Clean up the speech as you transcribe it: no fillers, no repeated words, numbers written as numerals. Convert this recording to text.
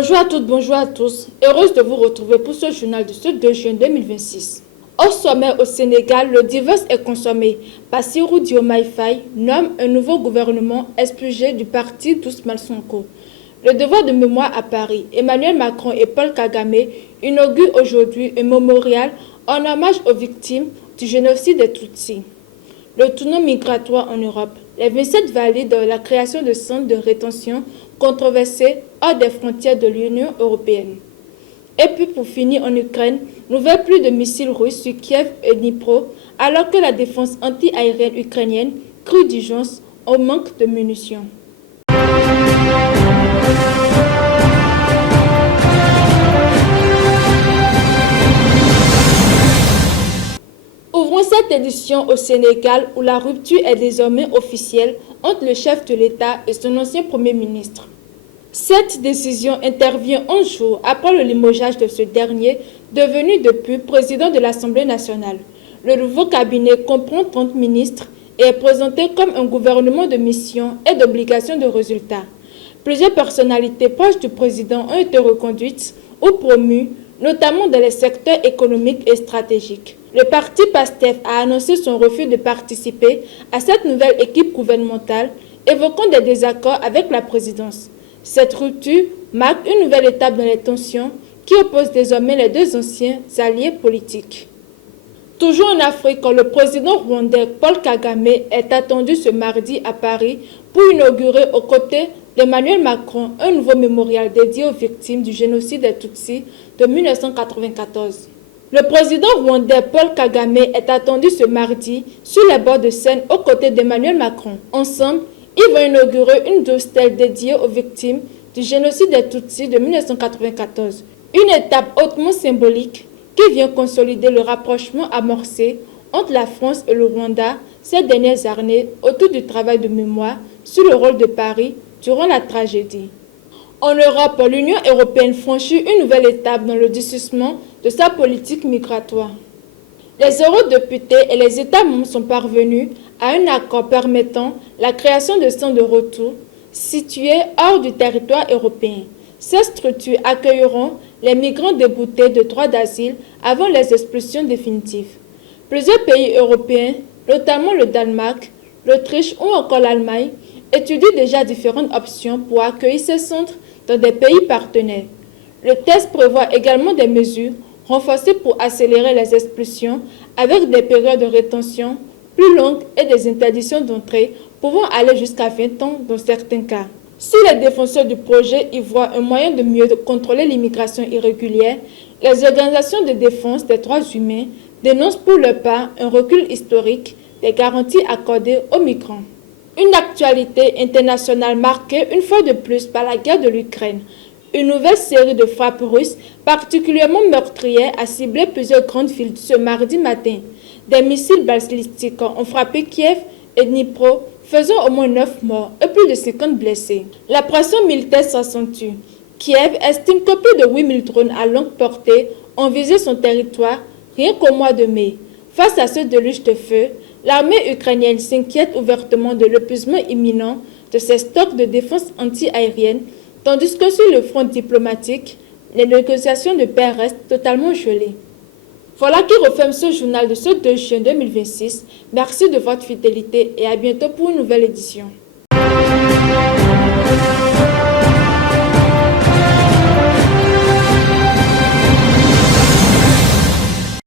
Bonjour à toutes, bonjour à tous. Heureuse de vous retrouver pour ce journal de ce 2 juin 2026. Au sommet au Sénégal, le divorce est consommé. Bassirou Diomaye Faye nomme un nouveau gouvernement expurgé du parti d'Ousmane Sonko. Le devoir de mémoire à Paris, Emmanuel Macron et Paul Kagame inaugurent aujourd'hui un mémorial en hommage aux victimes du génocide des Tutsis. Le tournant migratoire en Europe. Les 27 valident la création de centres de rétention controversés hors des frontières de l'Union européenne. Et puis pour finir en Ukraine, nouvelle pluie de missiles russes sur Kiev et Dnipro, alors que la défense anti-aérienne ukrainienne crue d'urgence au manque de munitions. Ouvrons cette édition au Sénégal où la rupture est désormais officielle entre le chef de l'État et son ancien Premier ministre. Cette décision intervient 11 jours après le limogeage de ce dernier, devenu depuis président de l'Assemblée nationale. Le nouveau cabinet comprend 30 ministres et est présenté comme un gouvernement de mission et d'obligation de résultats. Plusieurs personnalités proches du président ont été reconduites ou promues, notamment dans les secteurs économiques et stratégiques. Le parti PASTEF a annoncé son refus de participer à cette nouvelle équipe gouvernementale, évoquant des désaccords avec la présidence. Cette rupture marque une nouvelle étape dans les tensions qui opposent désormais les deux anciens alliés politiques. Toujours en Afrique, le président rwandais Paul Kagame est attendu ce mardi à Paris pour inaugurer aux côtés d'Emmanuel Macron un nouveau mémorial dédié aux victimes du génocide des Tutsis de 1994. Le président rwandais Paul Kagame est attendu ce mardi sur les bords de Seine aux côtés d'Emmanuel Macron. Ensemble, ils vont inaugurer une stèle dédiée aux victimes du génocide des Tutsis de 1994. Une étape hautement symbolique qui vient consolider le rapprochement amorcé entre la France et le Rwanda ces dernières années autour du travail de mémoire sur le rôle de Paris durant la tragédie. En Europe, l'Union européenne franchit une nouvelle étape dans le durcissement de sa politique migratoire. Les eurodéputés et les États membres sont parvenus à un accord permettant la création de centres de retour situés hors du territoire européen. Ces structures accueilleront les migrants déboutés de droit d'asile avant les expulsions définitives. Plusieurs pays européens, notamment le Danemark, l'Autriche ou encore l'Allemagne, étudient déjà différentes options pour accueillir ces centres dans des pays partenaires. Le texte prévoit également des mesures renforcées pour accélérer les expulsions avec des périodes de rétention plus longues et des interdictions d'entrée pouvant aller jusqu'à 20 ans dans certains cas. Si les défenseurs du projet y voient un moyen de mieux contrôler l'immigration irrégulière, les organisations de défense des droits humains dénoncent pour leur part un recul historique des garanties accordées aux migrants. Une actualité internationale marquée une fois de plus par la guerre de l'Ukraine. Une nouvelle série de frappes russes particulièrement meurtrières a ciblé plusieurs grandes villes ce mardi matin. Des missiles balistiques ont frappé Kiev et Dnipro, faisant au moins 9 morts et plus de 50 blessés. La pression militaire s'accentue. Kiev estime que plus de 8000 drones à longue portée ont visé son territoire rien qu'au mois de mai. Face à ce déluge de feu, l'armée ukrainienne s'inquiète ouvertement de l'épuisement imminent de ses stocks de défense anti-aérienne, tandis que sur le front diplomatique, les négociations de paix restent totalement gelées. Voilà qui referme ce journal de ce 2 juin 2026. Merci de votre fidélité et à bientôt pour une nouvelle édition.